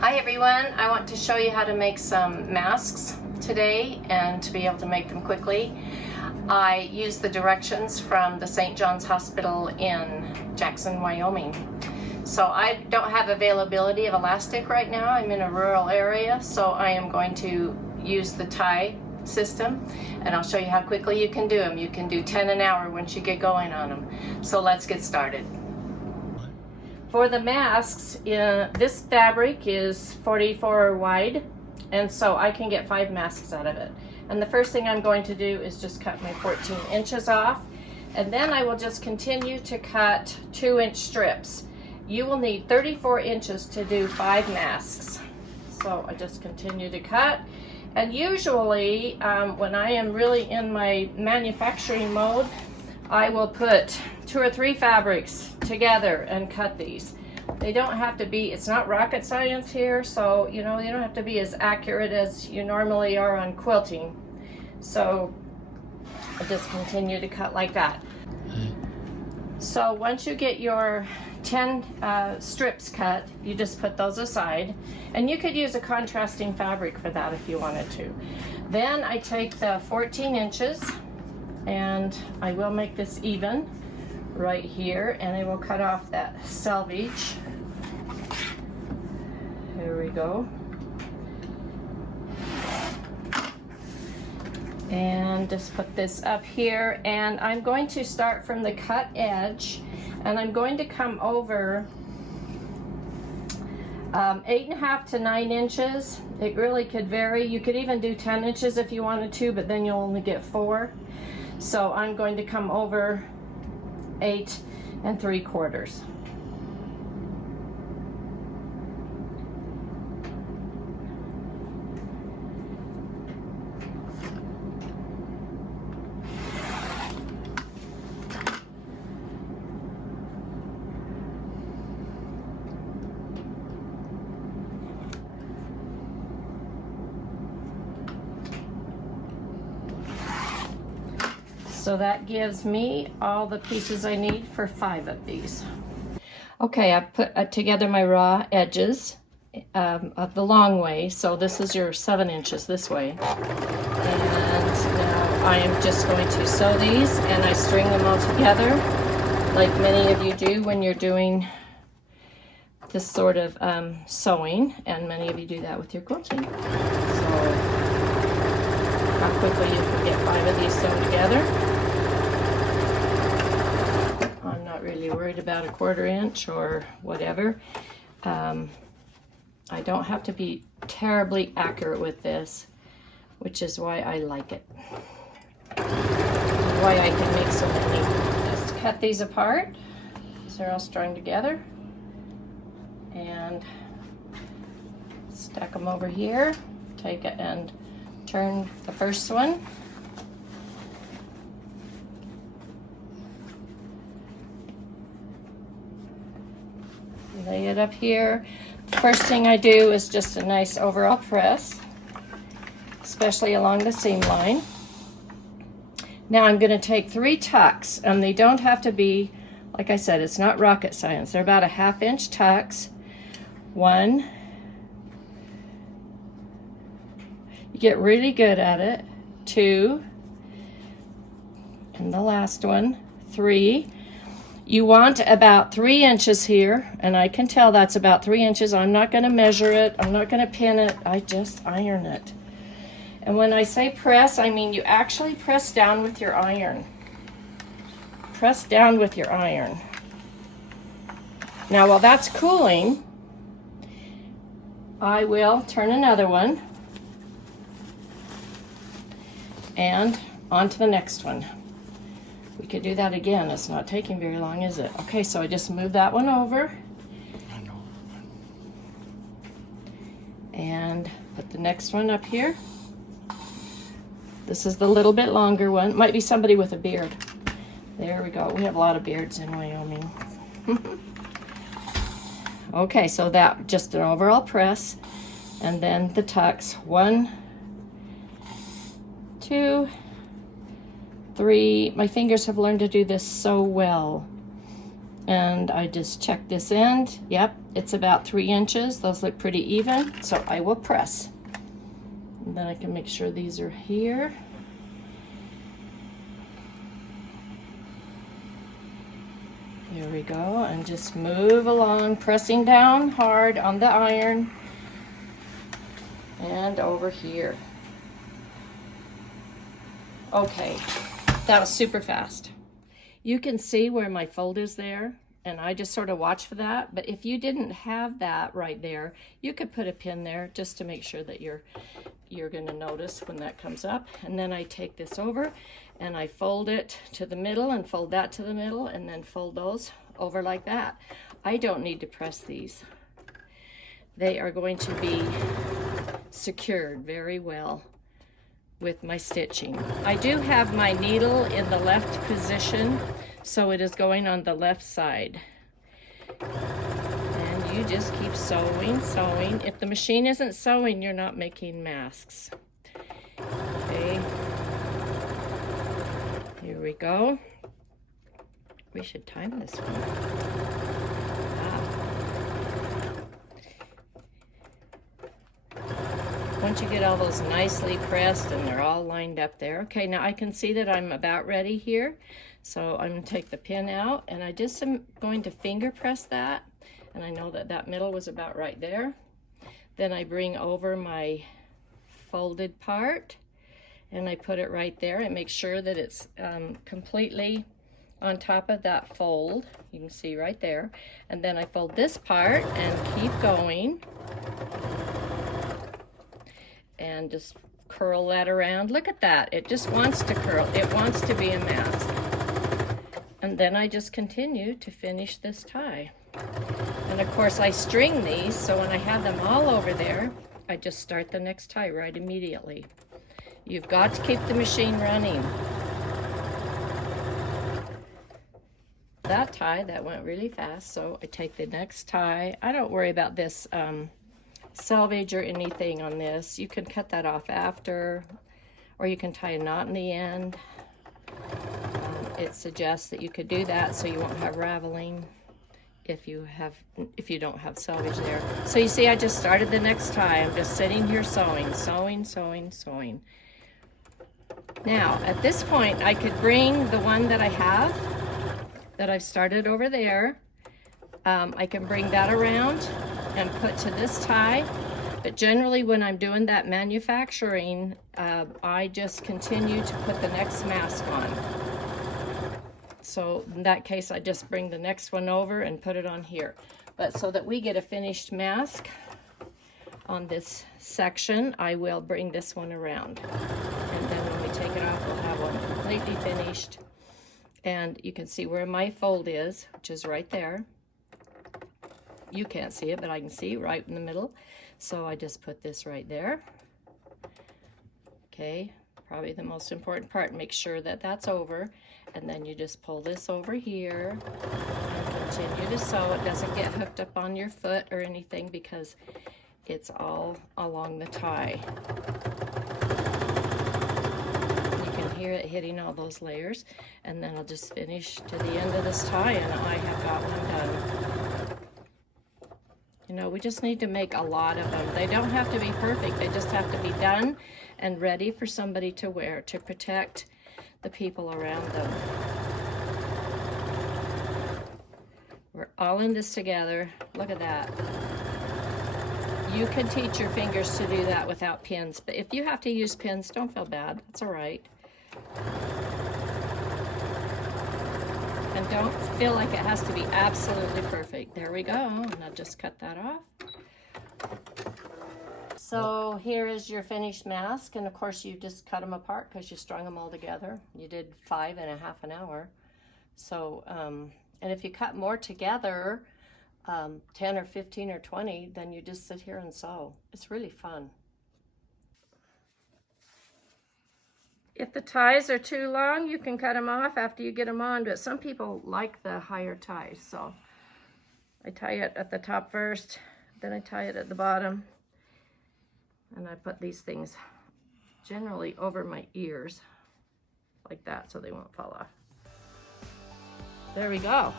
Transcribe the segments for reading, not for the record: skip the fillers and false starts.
Hi everyone, I want to show you how to make some masks today and to be able to make them quickly. I use the directions from the St. John's Hospital in Jackson, Wyoming. So I don't have availability of elastic right now. I'm in a rural area, so I am going to use the tie system, and I'll show you how quickly you can do them. You can do 10 an hour once you get going on them. So let's get started. For the masks, this fabric is 44 wide, and so I can get 5 masks out of it. And the first thing I'm going to do is just cut my 14 inches off, and then I will just continue to cut 2-inch strips. You will need 34 inches to do 5 masks. So I just continue to cut, and usually when I am really in my manufacturing mode, I will put 2 or 3 fabrics together and cut these. They don't have to be, it's not rocket science here, so you know, you don't have to be as accurate as you normally are on quilting. So I just continue to cut like that. So once you get your 10 strips cut, you just put those aside, and you could use a contrasting fabric for that if you wanted to. Then I take the 14 inches and I will make this even right here, and I will cut off that selvage. There we go. And just put this up here, and I'm going to start from the cut edge, and I'm going to come over 8.5 to 9 inches. It really could vary. You could even do 10 inches if you wanted to, but then you'll only get 4. So I'm going to come over 8 3/4. So that gives me all the pieces I need for 5 of these. Okay, I've put together my raw edges of the long way. So this is your 7 inches this way. And now I am just going to sew these, and I string them all together like many of you do when you're doing this sort of sewing, and many of you do that with your quilting. So how quickly you can get 5 of these sewn together. I'm not really worried about a 1/4 inch or whatever. I don't have to be terribly accurate with this, which is why I like it. Why I can make so many. Just cut these apart so they're all strung together, and stack them over here. Take it and turn the first one. Lay it up here. First thing I do is just a nice overall press, especially along the seam line. Now I'm going to take 3 tucks, and they don't have to be, like I said, it's not rocket science. They're about a 1/2 inch tucks. 1. You get really good at it. 2. And the last one. 3. You want about 3 inches here, and I can tell that's about 3 inches. I'm not going to measure it. I'm not going to pin it. I just iron it. And when I say press, I mean you actually press down with your iron. Press down with your iron. Now while that's cooling, I will turn another one and on to the next one. We could do that again. It's not taking very long, is it? Okay, so I just move that one over and put the next one up here. This is the little bit longer one. Might be somebody with a beard. There we go. We have a lot of beards in Wyoming. Okay, so that just an overall press, and then the tucks. 1, 2, 3. My fingers have learned to do this so well. And I just check this end. Yep, it's about 3 inches. Those look pretty even, so I will press. And then I can make sure these are here. There we go, and just move along, pressing down hard on the iron. And over here. Okay, that was super fast. You can see where my fold is there, and I just sort of watch for that. But if you didn't have that right there, you could put a pin there just to make sure that you're going to notice when that comes up. And then I take this over and I fold it to the middle and fold that to the middle and then fold those over like that. I don't need to press these. They are going to be secured very well with my stitching. I do have my needle in the left position, so it is going on the left side. And you just keep sewing, sewing. If the machine isn't sewing, you're not making masks. Okay. Here we go. We should time this one. Once you get all those nicely pressed and they're all lined up there. Okay, now I can see that I'm about ready here. So I'm going to take the pin out and I just am going to finger press that. And I know that that middle was about right there. Then I bring over my folded part and I put it right there and make sure that it's completely on top of that fold. You can see right there. And then I fold this part and keep going. And just curl that around. Look at that. It just wants to curl. It wants to be a mask. And then I just continue to finish this tie. And of course I string these, so when I have them all over there, I just start the next tie right immediately. You've got to keep the machine running. That tie, that went really fast, so I take the next tie. I don't worry about this selvage or anything on this. You can cut that off after, or you can tie a knot in the end. It suggests that you could do that so you won't have raveling if you don't have selvage there. So you see, I just started the next tie. I'm just sitting here sewing, sewing, sewing, sewing. Now at this point I could bring the one that I have that I've started over there. I can bring that around and put to this tie, but generally when I'm doing that manufacturing, I just continue to put the next mask on. So in that case, I just bring the next one over and put it on here. But so that we get a finished mask on this section, I will bring this one around. And then when we take it off, we'll have one completely finished. And you can see where my fold is, which is right there. You can't see it, but I can see right in the middle. So I just put this right there. Okay, probably the most important part. Make sure that that's over. And then you just pull this over here and continue to sew. It doesn't get hooked up on your foot or anything because it's all along the tie. You can hear it hitting all those layers. And then I'll just finish to the end of this tie and I have got one done. You know, we just need to make a lot of them. They don't have to be perfect. They just have to be done and ready for somebody to wear to protect the people around them. We're all in this together. Look at that. You can teach your fingers to do that without pins, but if you have to use pins, don't feel bad. It's all right. And don't feel like it has to be absolutely perfect. There we go. And I'll just cut that off. So here is your finished mask. And of course you just cut them apart because you strung them all together. You did 5.5 hours. So, and if you cut more together, 10 or 15 or 20, then you just sit here and sew. It's really fun. If the ties are too long, you can cut them off after you get them on, but some people like the higher ties, so I tie it at the top first, then I tie it at the bottom, and I put these things generally over my ears, like that, so they won't fall off. There we go.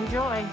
Enjoy.